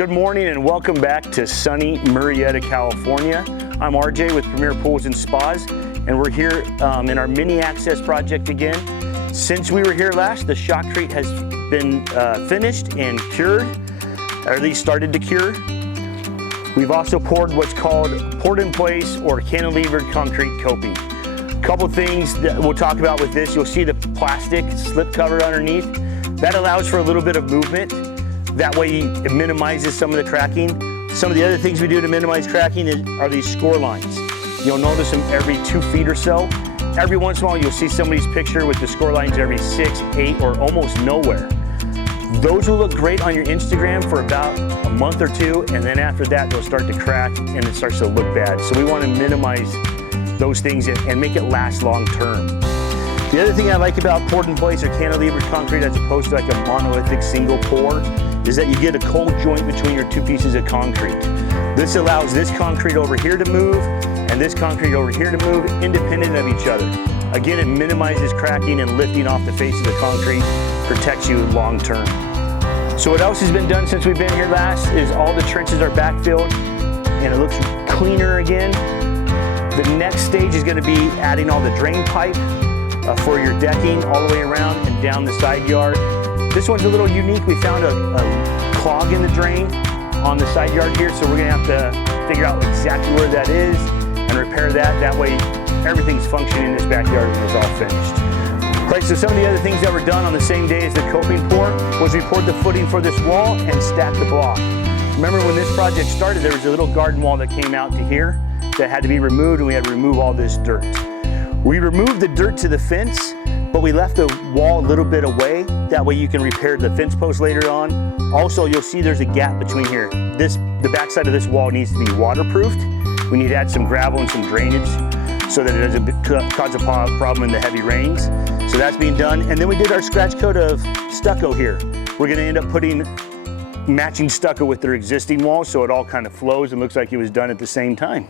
Good morning and welcome back to sunny Murrieta, California. I'm RJ with Premier Pools and Spas, and we're here in our mini access project again. Since we were here last, the shotcrete has been finished and cured, or at least started to cure. We've also poured what's called poured in place or cantilevered concrete coping. A couple things that we'll talk about with this. You'll see the plastic slip cover underneath. That allows for a little bit of movement. That way it minimizes some of the cracking. Some of the other things we do to minimize cracking are these score lines. You'll notice them every 2 feet or so. Every once in a while you'll see somebody's picture with the score lines every 6, 8, or almost nowhere. Those will look great on your Instagram for about a month or two, and then after that they'll start to crack and it starts to look bad. So we want to minimize those things and make it last long term. The other thing I like about poured in place or cantilevered concrete as opposed to like a monolithic single pour is that you get a cold joint between your 2 pieces of concrete. This allows this concrete over here to move and this concrete over here to move independent of each other. Again, it minimizes cracking and lifting off the face of the concrete, protects you long term. So what else has been done since we've been here last is all the trenches are backfilled and it looks cleaner again. The next stage is going to be adding all the drain pipe for your decking all the way around and down the side yard. This one's a little unique. We found a clog in the drain on the side yard here, so we're gonna have to figure out exactly where that is and repair that. That way everything's functioning in this backyard when it's all finished. Right, so some of the other things that were done on the same day as the coping pour was we poured the footing for this wall and stacked the block. Remember when this project started, there was a little garden wall that came out to here that had to be removed, and we had to remove all this dirt. We removed the dirt to the fence, but we left the wall a little bit away. That way you can repair the fence post later on. Also, you'll see there's a gap between here. The backside of this wall needs to be waterproofed. We need to add some gravel and some drainage so that it doesn't cause a problem in the heavy rains. So that's being done. And then we did our scratch coat of stucco here. We're gonna end up putting matching stucco with their existing wall so it all kind of flows and looks like it was done at the same time.